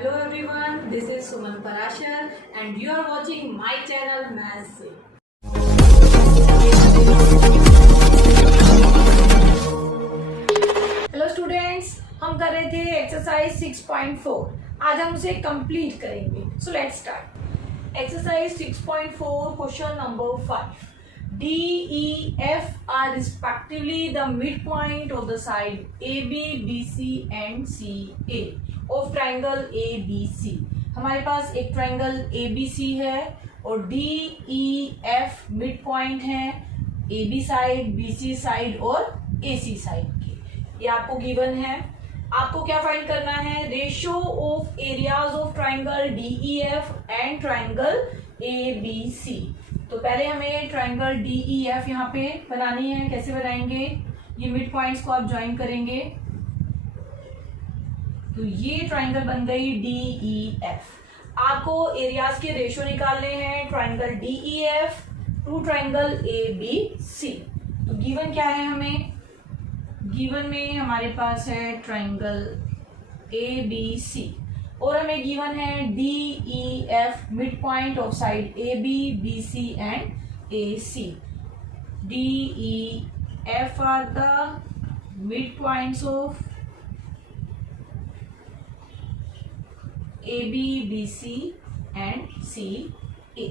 Hello everyone, this is Suman Parashar and you are watching my channel Maths से। Hello students, हम कर रहे थे एक्सरसाइज 6.4। आज हम उसे कंप्लीट करेंगे। So let's start. Exercise 6.4 question number 5। D, E, F are respectively the midpoint of the side AB, BC and CA of triangle ABC। हमारे पास एक ट्राइंगल ABC है और D, E, F मिड है AB side, BC side और AC side के। ये आपको given है। आपको क्या फाइंड करना है? Ratio of areas of triangle DEF and triangle ABC। तो पहले हमें ट्राइंगल DEF यहाँ पे बनानी है। कैसे बनाएंगे? ये मिड पॉइंट्स को आप ज्वाइन करेंगे तो ये ट्राइंगल बन गई DEF। आपको एरियाज के रेशियो निकालने हैं triangle DEF to triangle ABC। तो गिवन क्या है हमें? गिवन में हमारे पास है ट्राइंगल ABC और हमें गिवन है DEF mid point of side AB, BC and AC। DEF are the mid points of AB, BC and CA।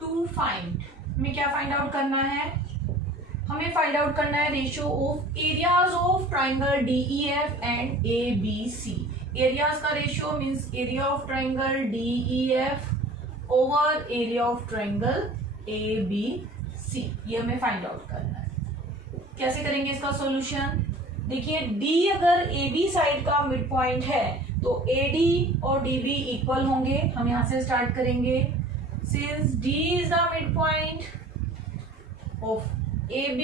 To find, हमें क्या फाइंड आउट करना है? हमें फाइंड आउट करना है ratio of areas of triangle DEF and ABC। Areas का ratio means area of triangle DEF over area of triangle ABC। ये हमें फाइंड आउट करना है। कैसे करेंगे इसका सॉल्यूशन? देखिए, D अगर AB साइड का मिड पॉइंट है तो AD और DB इक्वल होंगे। हम यहां से स्टार्ट करेंगे। Since D is the mid point of AB,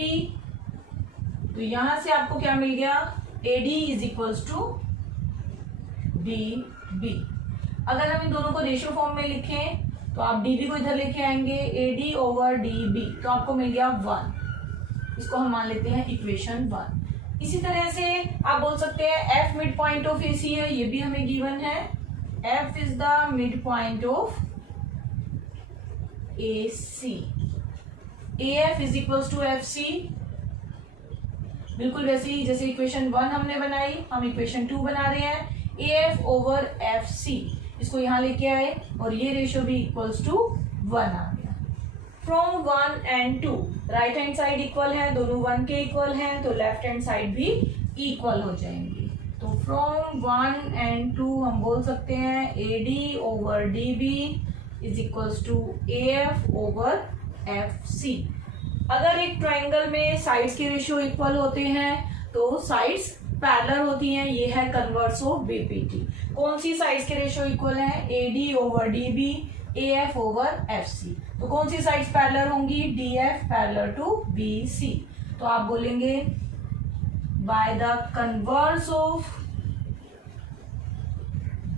तो यहां से आपको क्या मिल गया? AD is equals to DB। अगर हम इन दोनों को रेशियो फॉर्म में लिखें तो आप DB को इधर लेके आएंगे, AD ओवर DB, तो आपको मिल गया 1। इसको हम मान लेते हैं इक्वेशन 1। इसी तरह से आप बोल सकते हैं F mid point of AC है, ये भी हमें गिवन है। F is the mid point of AC। AF is equals to FC। बिल्कुल वैसे ही जैसे इक्वेशन 1 हमने बनाई, हम इक्वेशन 2 बना रहे हैं। AF ओवर FC, इसको यहां लेके आए और ये रेशियो भी इक्वल्स टू 1 आ गया। From 1 and 2 right hand side equal है, दोनों 1 के इक्वल हैं, तो लेफ्ट हैंड साइड भी इक्वल हो जाएंगे। तो फ्रॉम 1 एंड 2 हम बोल सकते हैं AD over DB is equals to AF over FC। अगर एक ट्राइंगल में साइड्स के रेशियो इक्वल होते हैं तो साइड्स पैरेलल होती हैं। ये है कन्वर्स ऑफ BPT। कौन सी साइड्स के रेशियो इक्वल है? AD over DB, AF over FC। तो कौन सी साइड्स पैरेलल होंगी? DF parallel to BC। तो आप बोलेंगे by the converse of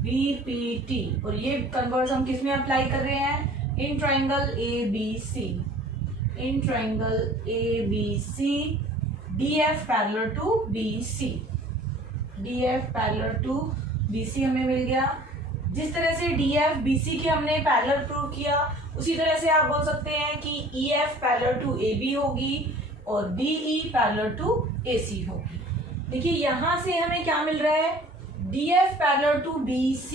BPT। और ये कन्वर्स हम किस में अप्लाई कर रहे हैं? In triangle ABC। In triangle ABC DF parallel to BC। DF parallel to BC हमें मिल गया। जिस तरह से DF BC के हमने पैरेलल प्रूव किया, उसी तरह से आप बोल सकते हैं कि EF पैरेलल टू AB होगी और DE पैरेलल टू AC होगी। देखिए, यहां से हमें क्या मिल रहा है? DF parallel to BC।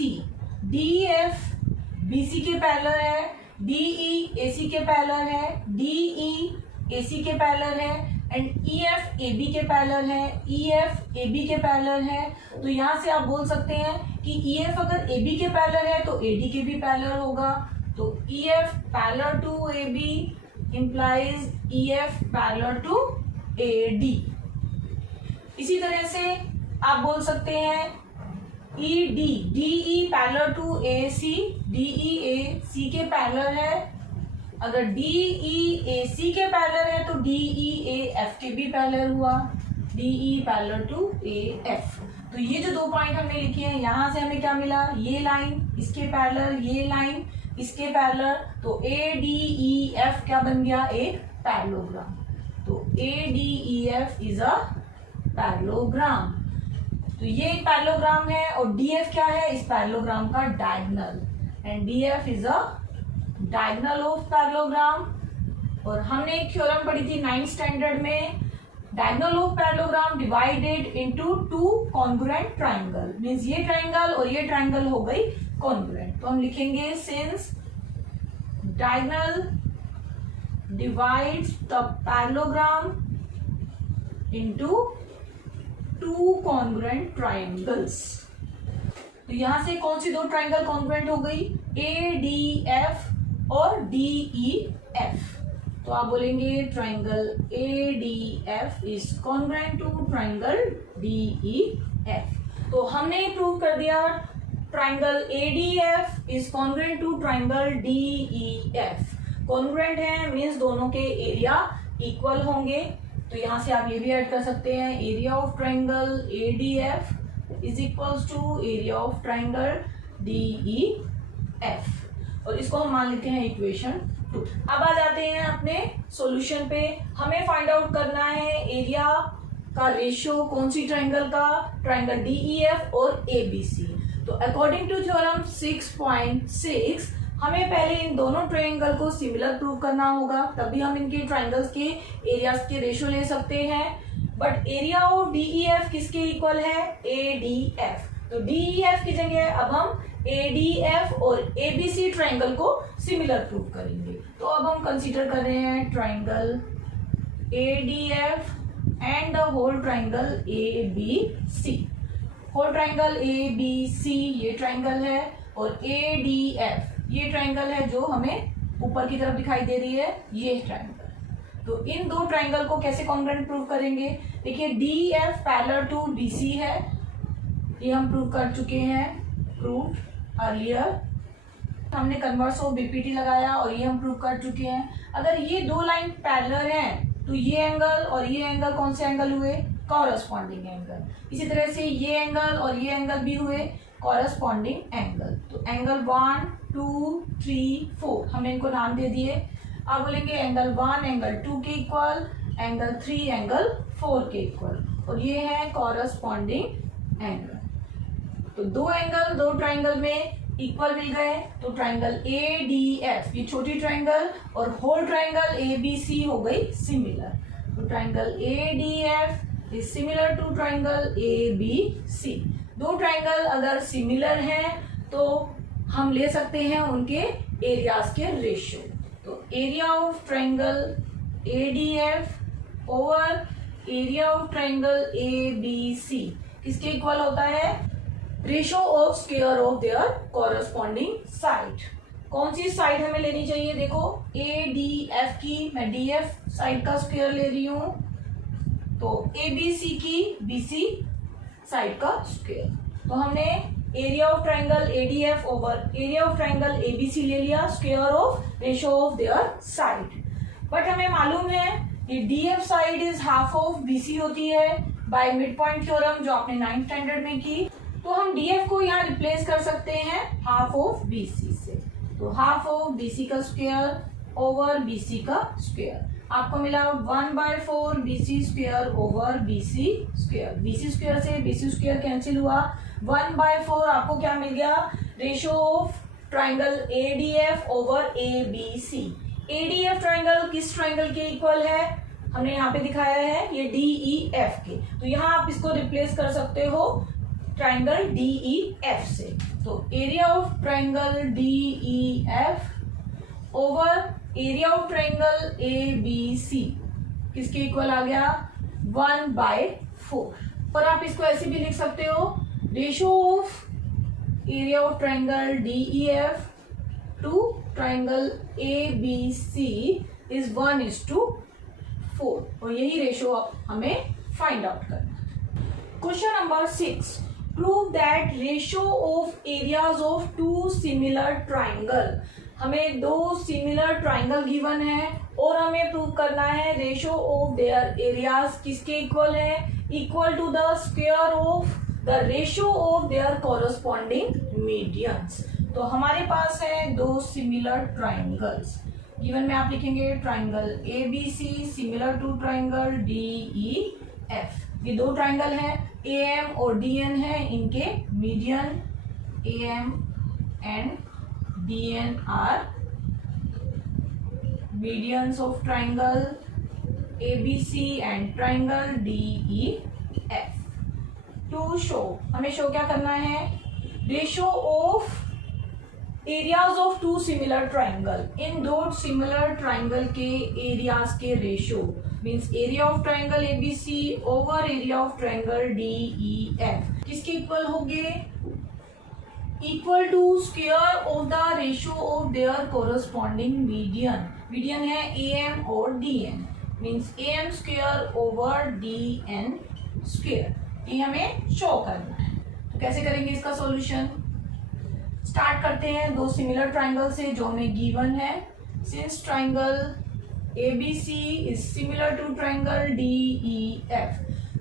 DF BC के पैरेलल है, DE AC के पैरेलल है, DE AC के पैरेलल है एंड EF AB के पैरेलल है, EF AB के पैरेलल है। तो यहां से आप बोल सकते हैं कि EF अगर AB के पैरेलल है तो AD के भी पैरेलल होगा। तो EF parallel to AB implies EF parallel to AD। इसी तरह से आप बोल सकते हैं ED DE parallel to AC, DE AC के पैरेलल है। अगर DE AC के पैरेलल है तो DE AF के भी पैरेलल हुआ। DE parallel to AF। तो ये जो 2 पॉइंट हमने लिखे हैं, यहां से हमें क्या मिला? ये लाइन इसके पैरेलल, ये लाइन इसके पैरेलल, तो ADEF क्या बन गया? एक पैरेललोग्राम। तो ADEF इज अ पैरेललोग्राम। तो ये एक पैरेललोग्राम है और डीएफ क्या है इस पैरेललोग्राम का diagonal, and DF is a diagonal of parallelogram. और हमने एक थ्योरम पढ़ी थी 9th स्टैंडर्ड में, diagonal of parallelogram divided into two congruent triangle, means ये ट्राइंगल और ये ट्राइंगल हो गई कॉन्ग्रुएंट। तो हम लिखेंगे since diagonal divides the parallelogram into two congruent triangles. तो यहां से कौन सी दो ट्राइंगल कॉन्ग्रुएंट हो गई, ए डी एफ और डी ई एफ। तो आप बोलेंगे triangle A D F is congruent to triangle D E F. तो हमने प्रूव कर दिया triangle A D F is congruent to triangle D E F. Congruent है मीन्स दोनों के एरिया इक्वल होंगे। तो यहां से आप ये भी ऐड कर सकते हैं, area of triangle A D F is equals to area of triangle D E F, और इसको हम मान लेते हैं इक्वेशन 2। अब आ जाते हैं अपने सॉल्यूशन पे। हमें फाइंड आउट करना है एरिया का रेशियो कौन सी ट्राइंगल का, ट्राइंगल डी ई एफ और ए बी सी। तो अकॉर्डिंग टू थ्योरम 6.6 हमें पहले इन दोनों ट्राइंगल को सिमिलर प्रूव करना होगा, तभी हम इनके ट्राइंगल्स के एरियाज के रेशियो ले सकते हैं। But area of D E F किसके इक्वल है, ए डी एफ। तो डी ई एफ की जगह अब हम ए डी एफ और ए बी सी ट्राइंगल को सिमिलर प्रूव करेंगे। तो अब हम कंसीडर कर रहे हैं triangle A D F and the whole triangle A B C. Whole triangle A B C ये ट्राइंगल है, और ए डी एफ ये ट्राइंगल है जो हमें ऊपर की तरफ दिखाई दे रही है, ये ट्राइंगल। तो इन दो ट्राइंगल को कैसे कॉन्ग्रुएंट प्रूव करेंगे, देखिए D F parallel to B C है, ये हम प्रूव कर चुके हैं, प्रूव अर्लियर। हमने कन्वर्स ऑफ बीपीटी लगाया और ये हम प्रूव कर चुके हैं। अगर ये दो लाइन पैरेलल हैं तो ये एंगल और ये एंगल कौन से एंगल हुए, कॉरस्पॉन्डिंग एंगल। इसी तरह से ये एंगल और ये एंगल भी हुए कॉरस्पॉन्डिंग एंगल। तो एंगल 1 2 3 4 हमने इनको नाम दे दिए। आप बोलेंगे एंगल 1 एंगल 2 के इक्वल, एंगल 3 एंगल 4 के इक्वल, और ये है कॉरस्पॉन्डिंग एंगल। तो दो एंगल दो ट्राइंगल में इक्वल मिल गए, तो ट्राइंगल ए डी एफ ये छोटी ट्राइंगल और whole triangle A B C हो गई सिमिलर। तो triangle A D F is similar to triangle A B C. दो ट्राइंगल अगर सिमिलर हैं तो हम ले सकते हैं उनके एरियाज के रेशियो। तो area of triangle A D F over area of triangle A B C किसके इक्वल होता है, ratio of square of their corresponding side. कौन सी साइड हमें लेनी चाहिए, देखो ए डी एफ की मैं डी एफ साइड का स्क्वायर ले रही हूं, तो ए बी सी की बी सी साइड का स्क्वायर। तो हमने area of triangle A D F over area of triangle A B C ले लिया, square of ratio of their side. But हमें मालूम है कि D F side is half of B C होती है बाय मिड पॉइंट थ्योरम जो आपने 9th स्टैंडर्ड में की। तो हम डीएफ को यहाँ रिप्लेस कर सकते हैं हाफ ऑफ बीसी से। तो हाफ ऑफ बीसी का स्क्वायर ओवर बीसी का स्क्वायर आपको मिला 1/4 BC square over BC square. BC square से बीसी स्क्वायर कैंसिल हुआ, 1/4 आपको क्या मिल गया, ratio of triangle ADF over A B C. ADF triangle किस ट्राइंगल के इक्वल है, हमने यहाँ पे दिखाया है ये डीई एफ के। तो यहाँ आप इसको रिप्लेस कर सकते हो ट्राइंगल डीई एफ से। तो area of triangle DE F over area of triangle A B C किसके इक्वल आ गया, 1/4। और आप इसको ऐसे भी लिख सकते हो, ratio of area of triangle DE F to triangle A B C is 1:4, और यही रेशियो हमें फाइंड आउट करना है। Question number 6, prove that ratio of areas of two similar triangle. हमें दो सिमिलर ट्राइंगल गिवन है और हमें प्रूव करना है रेशियो ऑफ देयर एरियाज किसके इक्वल है, equal to the square of the ratio of their corresponding medians. तो हमारे पास है दो सिमिलर ट्राइंगल्स गिवन में, आप लिखेंगे triangle A B C similar to triangle D E F. ये दो ट्राइंगल हैं, AM और DN है, इनके median AM and DN are medians of triangle ABC and triangle DEF. To show, हमें शो क्या करना है, ratio of areas of two similar triangle, इन दो सिमिलर ट्राइंगल के एरियाज के ratio means area of triangle ABC over area of triangle DEF किसके equal होंगे, equal to square of the ratio of their corresponding median, median है AM और DN means AM square over DN square, ये हमें show करना है। तो कैसे करेंगे इसका सॉल्यूशन, स्टार्ट करते हैं दो सिमिलर ट्राइंगल से जो हमें गिवन है। Since triangle ABC is similar to triangle DEF,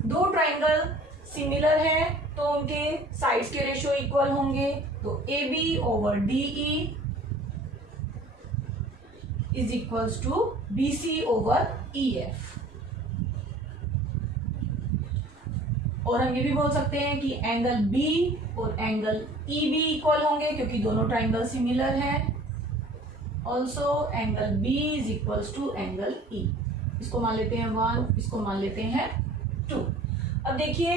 दो ट्राइंगल सिमिलर है तो उनके साइड्स के रेशियो इक्वल होंगे, तो AB over DE is equals to BC over EF। और हम ये भी बोल सकते हैं कि एंगल B और एंगल E भी इक्वल होंगे क्योंकि दोनों ट्राइंगल सिमिलर हैं। Also angle B is equals to angle E, इसको मान लेते हैं 1, इसको मान लेते हैं 2। अब देखिए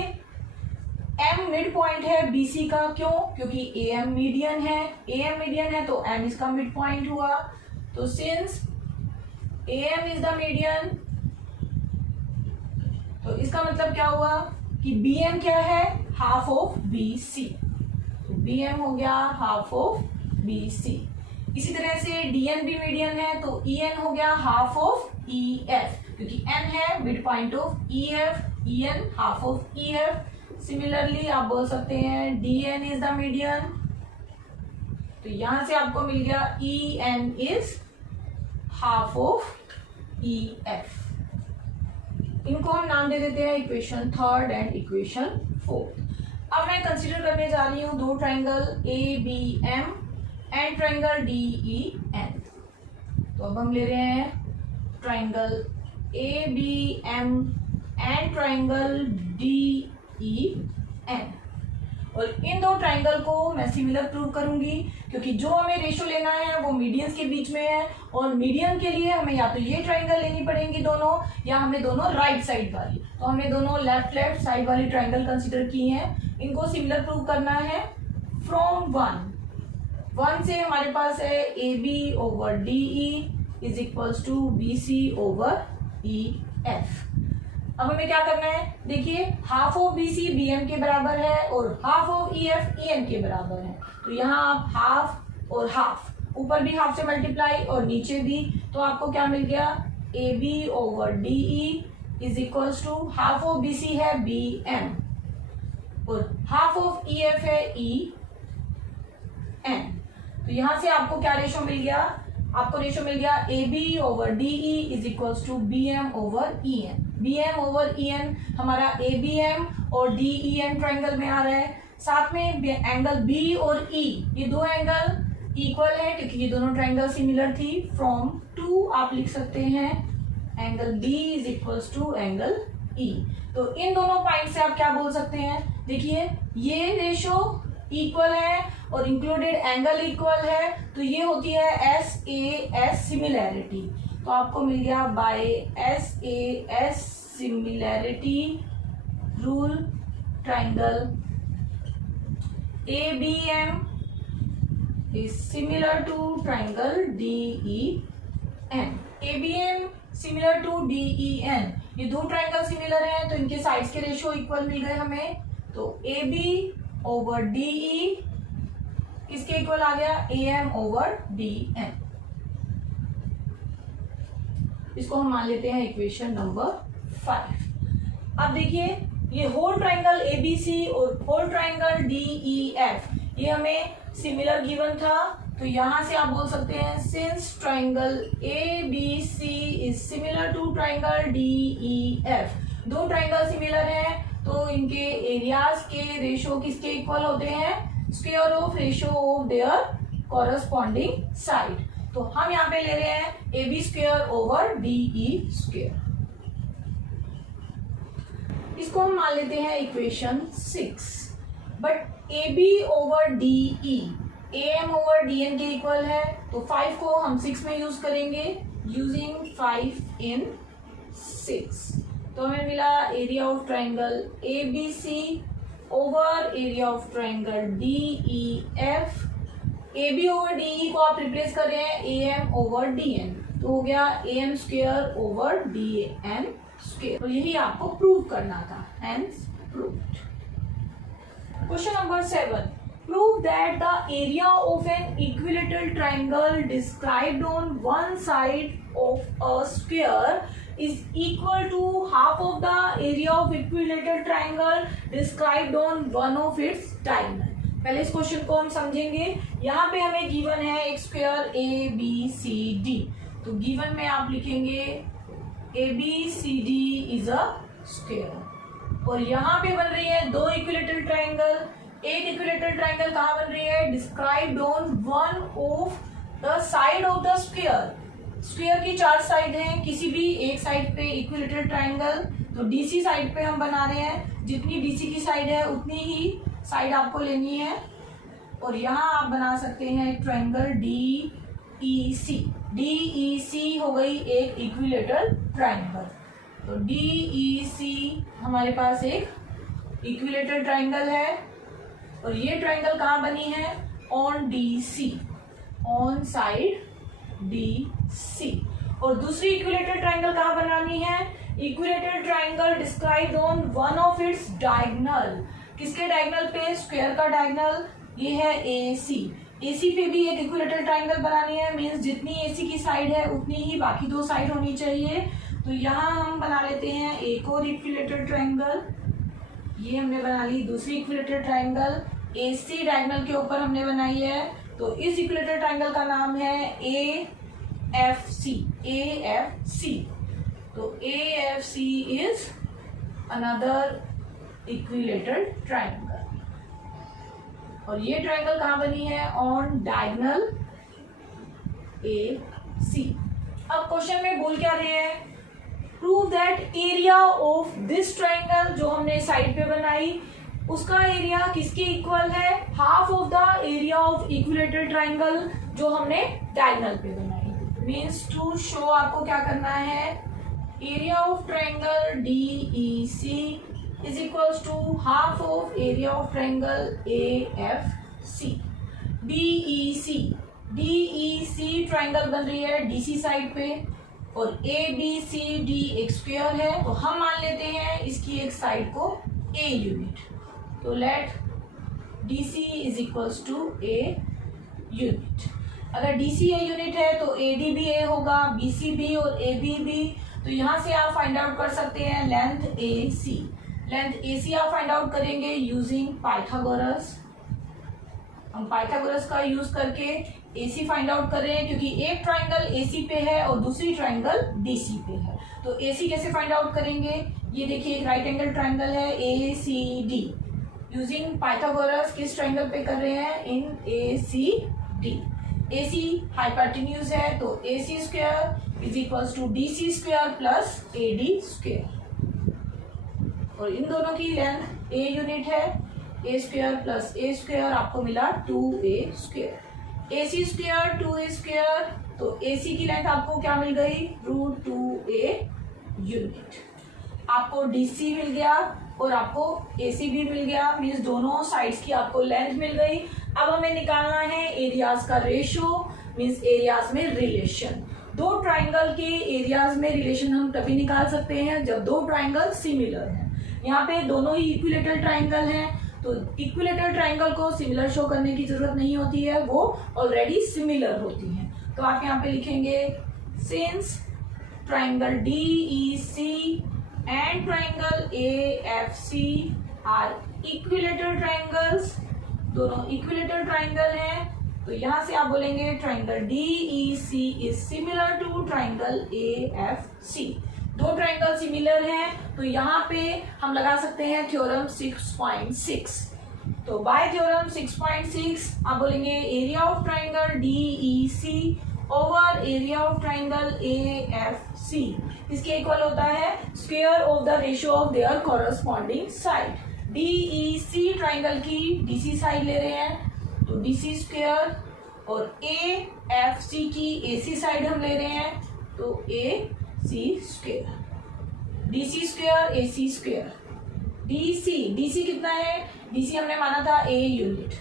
M मिड पॉइंट है BC का, क्यों, क्योंकि AM मीडियन है, AM मीडियन है तो M इसका मिड पॉइंट हुआ। तो since AM is the median, तो इसका मतलब क्या हुआ कि BM क्या है, हाफ ऑफ BC, तो BM हो गया हाफ ऑफ BC। इसी तरह से DN भी मीडियन है तो EN हो गया हाफ ऑफ EF, क्योंकि N है mid point of EF, EN half of EF। Similarly आप बोल सकते हैं DN इज द मीडियन, तो यहां से आपको मिल गया EN is half of EF। इनको हम नाम दे देते हैं इक्वेशन 3 एंड इक्वेशन 4। अब मैं कंसीडर करने जा रही हूं दो triangle ABM and triangle DEN। तो अब हम ले रहे हैं triangle ABM and triangle DEN, और इन दो ट्राइंगल को मैं सिमिलर प्रूव करूंगी क्योंकि जो हमें रेशियो लेना है वो मीडियंस के बीच में है, और मीडियन के लिए हमें या तो ये ट्राइंगल लेनी पड़ेंगी दोनों, या हमें दोनों राइट साइड वाली। तो हमने दोनों लेफ्ट साइड वाली ट्राइंगल कंसीडर की हैं, इनको सिमिलर प्रूव करना है फ्रॉम 1 से हमारे पास है AB over DE is equals to BC over EF। अब हमें क्या करना है, देखिए हाफ ऑफ BC BM के बराबर है और हाफ ऑफ EF EN के बराबर है, तो यहाँ आप हाफ और हाफ, ऊपर भी हाफ से मल्टीप्लाई और नीचे भी, तो आपको क्या मिल गया, AB over DE is equals to half of BC है BM और हाफ ऑफ EF है EN। तो यहां से आपको क्या रेशो मिल गया, आपको रेशो मिल गया AB over DE is equals to BM over EN। BM over EN हमारा ABM और DEN ट्राइंगल में आ रहा है, साथ में एंगल B और E, ये दो एंगल इक्वल है क्योंकि ये दोनों ट्राइंगल सिमिलर थी। फ्रॉम 2 आप लिख सकते हैं angle B is equals to angle E। तो इन दोनों पॉइंट से आप क्या बोल सकते हैं, देखिए ये रेशो इक्वल है और इंक्लूडेड एंगल इक्वल है, तो ये होती है SAS सिमिलैरिटी। तो आपको मिल गया by SAS similarity rule triangle ABM is similar to triangle DEN। ABM similar to DEN, ये दो ट्राइंगल सिमिलर हैं तो इनके साइड्स के रेशियो इक्वल मिल गए हमें। तो AB ओवर DE किसके इक्वल आ गया, AM ओवर DN। इसको हम मान लेते हैं इक्वेशन नंबर 5। अब देखिए ये होल ट्राइंगल ABC और होल ट्राइंगल DEF ये हमें सिमिलर गिवन था, तो यहां से आप बोल सकते हैं since triangle ABC is similar to triangle DEF, दो ट्राइंगल सिमिलर हैं तो इनके एरियाज के रेशियो किसके इक्वल होते हैं, square of ratio of their corresponding side. तो हम यहाँ पे ले रहे हैं AB square over DE square. इसको हम मान लेते हैं equation 6, but A B over D E A M over D N के इक्वल है, तो 5 को हम 6 में यूज करेंगे, यूजिंग 5 इन 6। तो हमें मिला area of triangle A B C over area of triangle D E F. A B over D E को आप रिप्लेस कर रहे हैं A M over D N, तो हो गया A M square over D N square. तो यही आपको प्रूव करना था, hence proved. Question number 7, prove that the area of an equilateral triangle described on one side of a square is equal to half of the area of equilateral triangle described on one of its diagonal। पहले इस question को हम समझेंगे। यहाँ पे हमें given है एक square A B C D, तो गिवन में आप लिखेंगे A B C D is a square, और यहाँ पे बन रही है दो इक्विलेटरल ट्राइंगल। एक इक्विलेटरल ट्राइंगल कहाँ बन रही है, described on one of the side of the square. Square की 4 साइड हैं, किसी भी एक साइड पे इक्विलेटरल ट्राइंगल, तो डीसी साइड पे हम बना रहे हैं। जितनी डीसी की साइड है उतनी ही साइड आपको लेनी है, और यहाँ आप बना सकते हैं ट्राइंगल डी ई सी। डी ई सी हो गई एक इक्विलेटरल ट्राइंगल, तो डी ई सी हमारे पास एक इक्विलेटरल ट्राइंगल है, और ये ट्राइंगल कहाँ बनी है, on D C, on side D C. और दूसरी इक्विलेटरल ट्राइंगल कहाँ बनानी है, equilateral triangle described on one of its diagonal. किसके डायगोनल पे, स्क्वायर का डायगोनल, ये है ए सी। ए सी पे भी एक इक्विलेटरल ट्राइंगल बनानी है, मीन्स जितनी ए सी की साइड है उतनी ही बाकी 2 साइड होनी चाहिए। तो यहाँ हम बना लेते हैं एक और इक्विलेटरल ट्राइंगल, ये हमने बना ली दूसरी इक्विलेटरल ट्राइंगल, ए सी डायगोनल के ऊपर हमने बनाई है। तो इस इक्विलेटरल ट्राइंगल का नाम है ए एफ सी, ए एफ सी। तो A F C is another equilateral triangle, और ये ट्राइंगल कहाँ बनी है, ऑन डायगोनल ए सी। अब क्वेश्चन में बोल क्या रहे हैं, prove that area of this triangle, जो हमने साइड पे बनाई उसका एरिया किसके इक्वल है, half of the area of equilateral triangle जो हमने डायगोनल पे बनाई। मीन्स टू शो आपको क्या करना है, area of triangle D E C is equals to half of area of triangle A F C. D E C triangle बन रही है डीसी साइड पे, और ए बी सी डी एक स्क्वायर है, तो हम मान लेते हैं इसकी एक साइड को ए यूनिट। तो let D C is equals to a unit. अगर डी सी ए यूनिट है तो ए डी भी ए होगा, बी सी भी और ए बी भी। तो यहाँ से आप फाइंड आउट कर सकते हैं लेंथ ए सी। लेंथ ए सी आप फाइंड आउट करेंगे यूजिंग पाइथागोरस। हम पाइथागोरस का यूज करके ए सी फाइंड आउट कर रहे हैं, क्योंकि एक ट्राइंगल ए सी पे है और दूसरी ट्राइंगल डी सी पे है। तो ए सी कैसे फाइंड आउट करेंगे, ये देखिए एक राइट एंगल ट्राइंगल है ए सी डी। यूजिंग पाइथागोरस किस ट्राइंगल पे कर रहे हैं, इन ए सी डी। ए सी हाइपोटेन्यूज है, तो A C square is equals to D C square plus A D square, और इन दोनों की लेंथ ए यूनिट है, a square plus a square आपको मिला 2a square. A C square 2a square, तो ए सी की लेंथ आपको क्या मिल गई, √2a यूनिट। आपको डी सी मिल गया और आपको ए सी भी मिल गया, मीन्स दोनों साइड्स की आपको लेंथ मिल गई। अब हमें निकालना है एरियाज का रेशो, मीन्स एरियाज में रिलेशन। दो ट्राइंगल के एरियाज में रिलेशन हम तभी निकाल सकते हैं जब दो ट्राइंगल सिमिलर हैं। यहाँ पे दोनों ही इक्विलेटरल ट्राइंगल हैं, तो इक्विलेटरल ट्राइंगल को सिमिलर शो करने की जरूरत नहीं होती है, वो ऑलरेडी सिमिलर होती हैं। तो आप यहाँ पे लिखेंगे since triangle D E C and triangle A F C are equilateral triangles, दोनों इक्विलेटरल ट्राइंगल हैं, तो यहाँ से आप बोलेंगे triangle D E C is similar to triangle A F C. दो ट्राइंगल सिमिलर हैं, तो यहाँ पे हम लगा सकते हैं थ्योरम 6.6। तो बाय थ्योरम 6.6 आप बोलेंगे area of triangle D E C over area of triangle A F C इसके इक्वल होता है square of the ratio of their corresponding side. D E C triangle की डीसी साइड ले रहे हैं तो डीसी स्क्वायर, और ए एफ सी की एसी साइड हम ले रहे हैं तो A C square, DC square AC square. DC कितना है, डीसी हमने माना था ए यूनिट,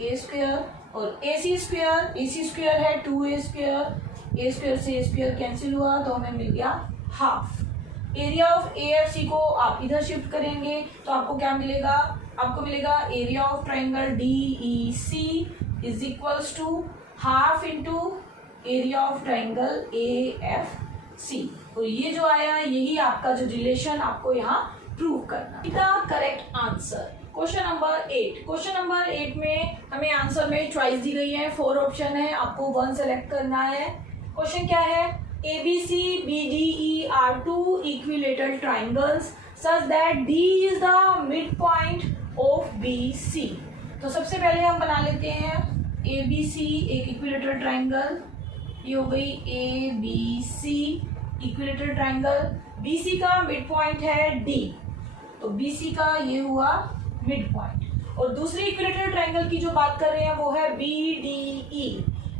ए स्क्वायर, और एसी स्क्वायर है 2a स्क्वायर, ए स्क्वायर से ए स्क्वायर कैंसिल हुआ तो हमें मिल गया half. Area of A F C को आप इधर शिफ्ट करेंगे तो आपको क्या मिलेगा, आपको मिलेगा area of triangle D E C is equals to half into area of triangle A F C. तो ये जो आया यही आपका जो रिलेशन आपको यहाँ प्रूव करना। The correct answer question number 8। Question number 8 में हमें आंसर में चॉइस दी गई है, 4 ऑप्शन है, आपको 1 सेलेक्ट करना है। क्वेश्चन क्या है, ABC BDE are two equilateral triangles such that D is the midpoint of BC। तो सबसे पहले हम बना लेते हैं ABC एक इक्विलेटरल ट्राइंगल, ये हो गई ABC इक्विलेटरल ट्राइंगल। BC का मिड पॉइंट है D, तो BC का ये हुआ मिड पॉइंट। और दूसरी इक्विलेटरल ट्राइंगल की जो बात कर रहे हैं वो है BDE।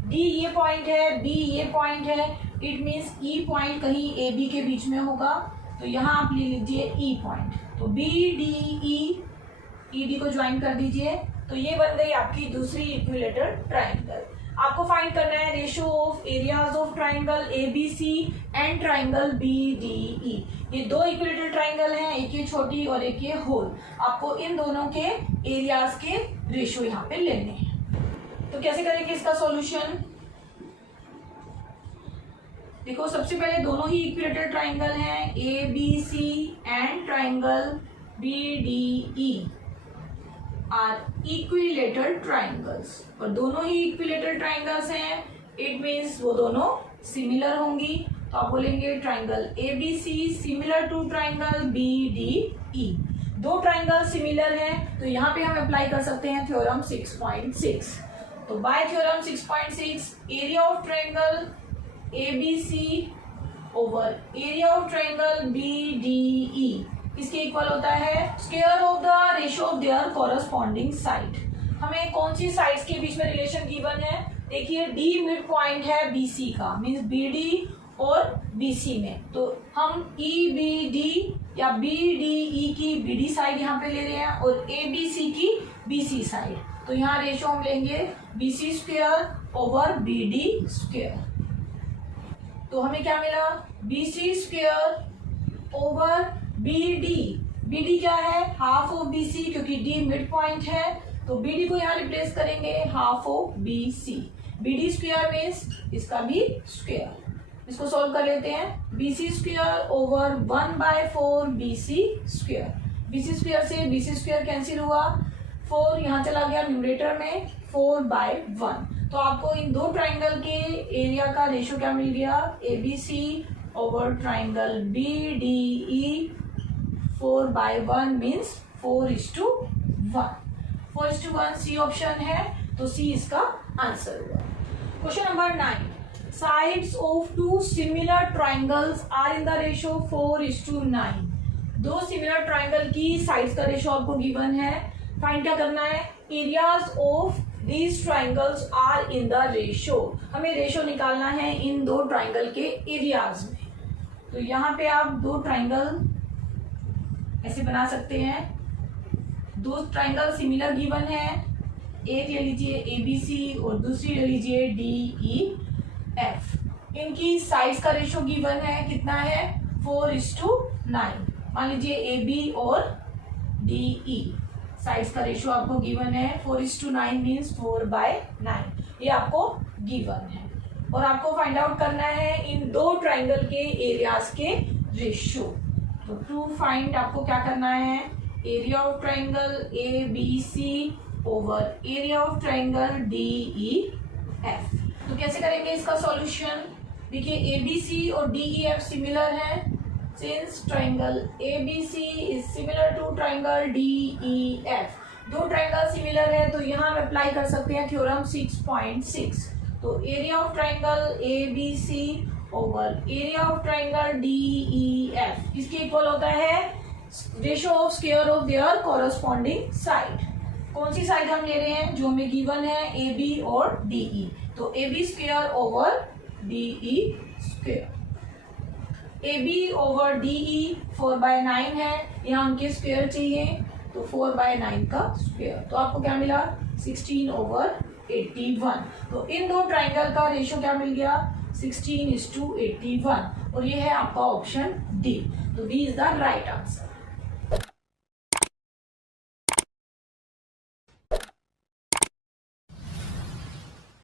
D ये पॉइंट है, B ये पॉइंट है, इट मीन्स E पॉइंट कहीं AB के बीच में होगा, तो यहाँ आप ले लीजिए E पॉइंट। तो BDE ED को ज्वाइन कर दीजिए, तो ये बन गई आपकी दूसरी इक्विलेटरल ट्राइंगल। आपको फाइंड करना है ratio of areas of triangle ABC and triangle BDE। ये दो इक्विलेटरल ट्राइंगल हैं, एक ये छोटी और एक ये होल। आपको इन दोनों के एरियाज के रेशियो यहाँ पे लेने हैं। तो कैसे करेंगे इसका सॉल्यूशन, देखो सबसे पहले दोनों ही इक्विलेटरल ट्राइंगल हैं ABC and triangle BDE are equilateral triangles, और दोनों ही इक्विलेटरल ट्राइंगल्स हैं, इट मीन्स वो दोनों सिमिलर होंगी। तो आप बोलेंगे triangle ABC similar to triangle BDE। दो ट्राइंगल सिमिलर हैं तो यहाँ पे हम अप्लाई कर सकते हैं थ्योरम 6.6। तो bye theorem 6.6 area of triangle ABC over area of triangle BDE इसके इक्वल होता है square of the ratio of their corresponding side. हमें कौन सी साइड्स के बीच में रिलेशन गिवन है, देखिए D मिड पॉइंट है BC का, मींस BD और BC में, तो हम EBD या BDE की BD साइड यहाँ पे ले रहे हैं और ABC की BC साइड। तो यहाँ रेशियो हम लेंगे BC square over BD square. तो हमें क्या मिला, BC स्क्वायर ओवर BD क्या है, हाफ ऑफ BC, क्योंकि D मिड पॉइंट है तो BD को यहाँ रिप्लेस करेंगे half of BC। BD square means इसका भी स्क्वायर, इसको सॉल्व कर लेते हैं। BC square over 1/4 BC square, BC square से BC स्क्वायर कैंसिल हुआ, 4 यहाँ चला गया न्यूमरेटर में, 4/1। तो आपको इन दो ट्राइंगल के एरिया का रेशियो क्या मिल गया, ABC over triangle BDE 4/1 means 4:1। 4:1 C option है, तो सी इसका आंसर हुआ। Question number 9, sides of two similar triangles are in the ratio 4:9। दो सिमिलर ट्राइंगल की साइड्स का रेशियो आपको गिवन है, फाइंड क्या करना है, areas of these triangles are in the ratio. हमें रेशियो निकालना है इन दो ट्राइंगल के एरियाज में। तो यहाँ पे आप दो ट्राइंगल ऐसे बना सकते हैं, दो ट्राइंगल सिमिलर गिवन है, एक ले लीजिए ABC और दूसरी ले लीजिए DEF। इनकी साइड्स का रेशियो गिवन है, कितना है 4:9। मान लीजिए AB और DE साइड्स का रेशियो आपको गिवन है 4:9 मीन्स 4/9, ये आपको गिवन है। और आपको फाइंड आउट करना है इन दो ट्राइंगल के एरियाज के रेशियो। तो टू फाइंड आपको क्या करना है, area of triangle ABC over area of triangle DEF। तो कैसे करेंगे इसका सॉल्यूशन, देखिए ABC और DEF सिमिलर है, since triangle ABC is similar to triangle DEF। दो ट्राइंगल सिमिलर है तो यहाँ हम अप्लाई कर सकते हैं थ्योरम 6.6। तो area of triangle A B C over area of triangle D E F किसके इक्वल होता है, ratio of square of their corresponding side. कौन सी साइड हम ले रहे हैं, जो हमें गिवन है ए बी और डी ई, तो A B square over D E square. A B over D E 4/9 है, यहाँ हमके स्क्वायर चाहिए तो 4/9 का स्क्वायर, तो आपको क्या मिला 16/81। तो इन दो ट्राइंगल का रेशियो क्या मिल गया 16:81 और ये है आपका ऑप्शन डी। तो D is the right answer.